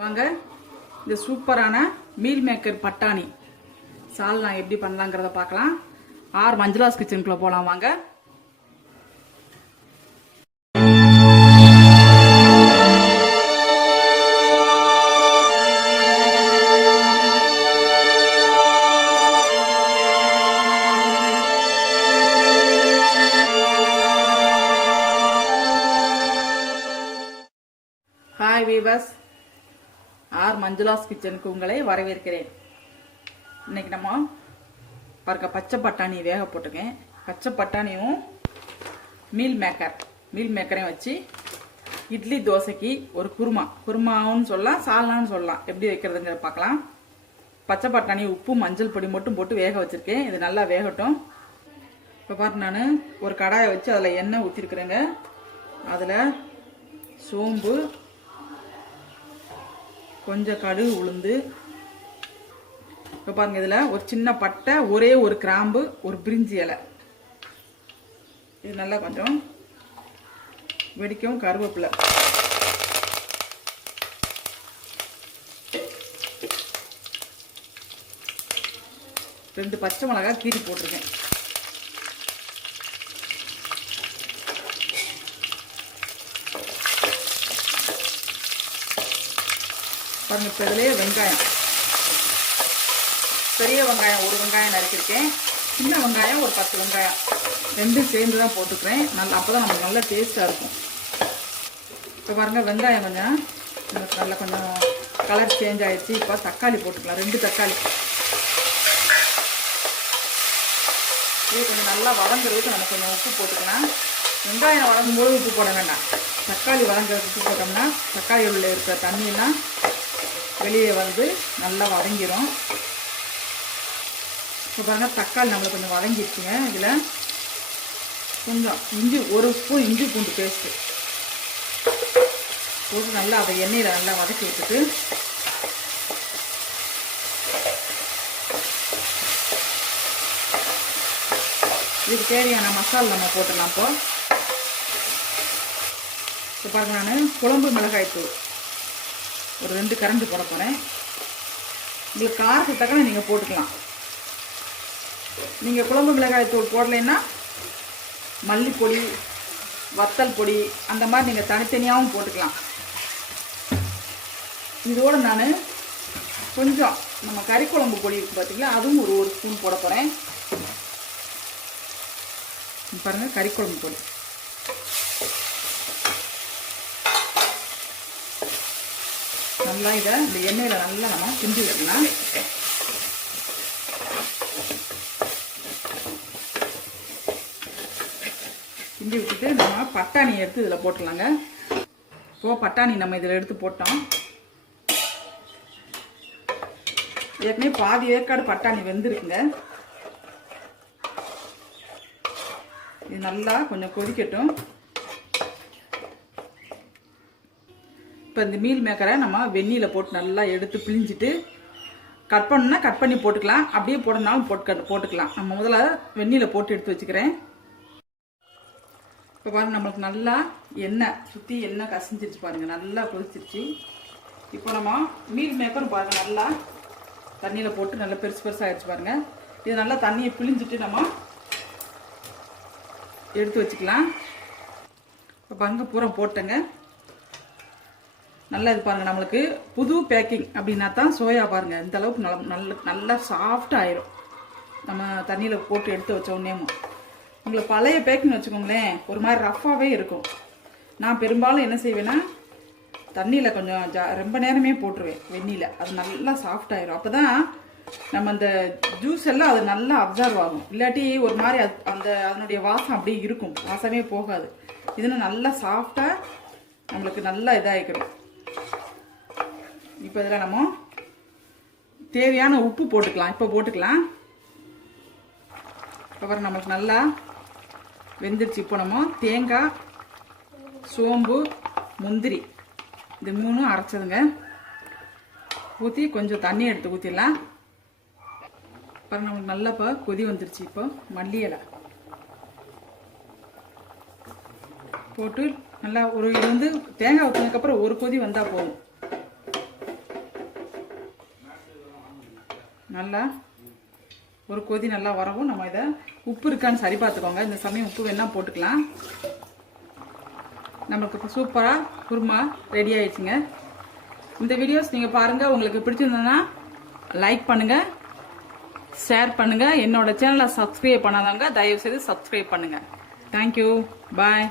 வாங்க. இந்த சூப்பரான மீல் மேக்கர் பட்டாணி. சால்னா எப்படி பண்ணலாங்கிறத பார்க்கலாம். ஆர் மஞ்சளாஸ் கிச்சனுக்குள்ளே போகலாம் வாங்க. ஹாய் வீவர்ஸ் ஆர் மஞ்சுளாஸ் கிச்சனுக்கு உங்களை வரவேற்கிறேன். இன்னைக்கு நம்ம பாருங்க பச்சை பட்டாணி வேக போட்டுக்கேன் பச்சை பட்டாணியும் மீல் மேக்கர் மீல் மேக்கரையும் வச்சு இட்லி தோசைக்கு ஒரு குருமா. குருமாவும் சொல்லலாம் சால்னான்னு சொல்லலாம். எப்படி வைக்கிறதுங்கிறத பார்க்கலாம். பச்சை பட்டாணி உப்பு மஞ்சள் பொடி மட்டும் போட்டு வேக வச்சிருக்கேன். இது நல்லா வேகட்டும். இப்போ பாருங்க நான் ஒரு கடாயை வச்சு அதில் எண்ணெய் ஊற்றிருக்கிறேங்க அதில் சோம்பு கொஞ்சம் கடுகு உளுந்து. இப்போ பாருங்கள் இதில் ஒரு சின்ன பட்டை ஒரே ஒரு கிராம்பு ஒரு பிரிஞ்சி இலை. இது நல்லா கொஞ்சம் வெடிக்கவும் கருவேப்பிலை. ரெண்டு பச்சை மிளகாய் கீரி போட்டிருக்கேன். பாருங்க இப்போ இதுலேயே வெங்காயம். பெரிய வெங்காயம் ஒரு வெங்காயம் நறுக்கிருக்கேன் சின்ன வெங்காயம் ஒரு பத்து வெங்காயம். ரெண்டும் சேர்ந்து தான் போட்டுக்கிறேன். நல்லா அப்போ தான் நமக்கு நல்லா டேஸ்ட்டாக இருக்கும். இப்போ பாருங்கள் வெங்காயம் கொஞ்சம் நமக்கு நல்லா கொஞ்சம் கலர் சேஞ்ச் ஆகிடுச்சு இப்போ தக்காளி போட்டுக்கலாம். ரெண்டு தக்காளி. இது கொஞ்சம் நல்லா வதங்குறதுக்கு நம்ம கொஞ்சம் உப்பு போட்டுக்கலாம். வெங்காயம் வதங்கும் போது உப்பு போட வேண்டாம். தக்காளி வதங்குறதுக்கு உப்பு போட்டோம்னா தக்காளி உள்ள இருக்கிற தண்ணியெல்லாம் வெளியே வந்து நல்லா வதங்கிடும் இப்போ பாருங்கள் தக்காளி நம்மளுக்கு கொஞ்சம் வதங்கிடுச்சுங்க இதில் கொஞ்சம் இஞ்சி ஒரு ஸ்பூன் இஞ்சி பூண்டு பேஸ்ட்டு போட்டு நல்லா அதை எண்ணெயில் நல்லா வதக்கி விட்டுட்டு இதுக்கு தேவையான மசாலா நம்ம போட்டுடலாம் இப்போ. இப்போ பாருங்க நான் குழம்பு மிளகாய் தூள் ஒரு ரெண்டு கரண்டு போட போகிறேன் உங்களுக்கு காரத்துக்கு தக்கன நீங்கள் போட்டுக்கலாம். நீங்கள் குழம்பு மிளகாய் தூள் போடலைன்னா மல்லிப்பொடி வத்தல் பொடி அந்த மாதிரி நீங்கள் தனித்தனியாகவும் போட்டுக்கலாம். இதோடு நான் கொஞ்சம் நம்ம கறி குழம்பு பொடி இருக்குது பார்த்திங்களா அதுவும் ஒரு ஒரு ஸ்பூன் போட போகிறேன் பாருங்கள் கறிக்குழம்பு பொடி. நல்லா இதை இந்த எண்ணெயில் நல்லா நம்ம கிண்டி விடலாம் கிண்டி விட்டுட்டு நம்ம பட்டாணி எடுத்து இதில் போட்டுடலாங்க. இப்போ பட்டாணி நம்ம இதில் எடுத்து போட்டோம். ஏற்கனவே பாதி ஏற்காடு பட்டாணி வெந்திருக்குங்க. இது நல்லா கொஞ்சம் கொதிக்கட்டும். இப்போ இந்த மீல் மேக்கரை நம்ம வெந்நியில் போட்டு நல்லா எடுத்து பிழிஞ்சிட்டு கட் பண்ணால் கட் பண்ணி போட்டுக்கலாம். அப்படியே போடணும்னாலும் போட்டு போட்டுக்கலாம். நம்ம முதல்ல வெந்நியில் போட்டு எடுத்து வச்சுக்கிறேன். இப்போ பாருங்க நம்மளுக்கு நல்லா எண்ணெய் சுற்றி எண்ணெய் கசிஞ்சிருச்சு பாருங்கள் நல்லா கொதிச்சிருச்சு. இப்போ நம்ம மீல் மேக்கரும் பாருங்கள் நல்லா தண்ணியில் போட்டு நல்லா பெருசு பெருசாகிடுச்சு பாருங்கள் இது நல்லா தண்ணியை பிழிஞ்சிட்டு நம்ம எடுத்து வச்சுக்கலாம். இப்போ பங்கு பூரா போட்டேங்க. நல்லா இது பாருங்கள் நம்மளுக்கு புது பேக்கிங் அப்படின்னா தான் சோயா பாருங்கள் இந்த அளவுக்கு நல்ல நல்ல நல்லா சாஃப்டாக ஆயிரும். நம்ம தண்ணியில் போட்டு எடுத்து வச்ச உடனேமும் உங்களுக்கு பழைய பேக்கிங் வச்சுக்கோங்களேன். ஒரு மாதிரி ரஃப்பாகவே இருக்கும். நான் பெரும்பாலும் என்ன செய்வேன்னா தண்ணியில் கொஞ்சம் ஜா ரொம்ப நேரமே போட்டுருவேன் வெந்நியில் அது நல்லா சாஃப்ட் ஆயிரும். அப்போ தான் நம்ம அந்த ஜூஸ் எல்லாம் அது நல்லா அப்சர்வ் ஆகும். இல்லாட்டி ஒரு மாதிரி அது அந்த அதனுடைய வாசம் அப்படியே இருக்கும். வாசமே போகாது. இதுன்னு நல்லா சாஃப்டாக நம்மளுக்கு நல்லா இதாகிக்கிறோம் இப்போ இதில் நம்ம தேவையான உப்பு போட்டுக்கலாம். இப்போ போட்டுக்கலாம். அப்புறம் நமக்கு நல்லா வெந்துருச்சு. இப்போ நம்ம தேங்காய் சோம்பு முந்திரி இது மூணும் அரைச்சதுங்க. ஊற்றி கொஞ்சம் தண்ணி எடுத்து ஊற்றிடலாம் அப்புறம் நமக்கு நல்லா இப்போ கொதி வந்துருச்சு. இப்போ மல்லி இலை போட்டு நல்லா ஒரு இது வந்து தேங்காய் ஊற்றினதுக்கப்புறம் ஒரு கொதி வந்தால் போதும். நல்லா ஒரு கொதி நல்லா வரவும் நம்ம இதை உப்பு இருக்கான்னு சரி பார்த்துக்கோங்க. இந்த சமயம் உப்பு வேணால் போட்டுக்கலாம். நமக்கு இப்போ சூப்பராக குருமா ரெடி ஆயிடுச்சுங்க. இந்த வீடியோஸ் நீங்கள் பாருங்கள் உங்களுக்கு பிடிச்சிருந்ததுன்னா லைக் பண்ணுங்கள் ஷேர் பண்ணுங்கள் என்னோட சேனலை சப்ஸ்கிரைப் பண்ணாதவங்க தயவுசெய்து சப்ஸ்கிரைப் பண்ணுங்கள் தேங்க்யூ பாய்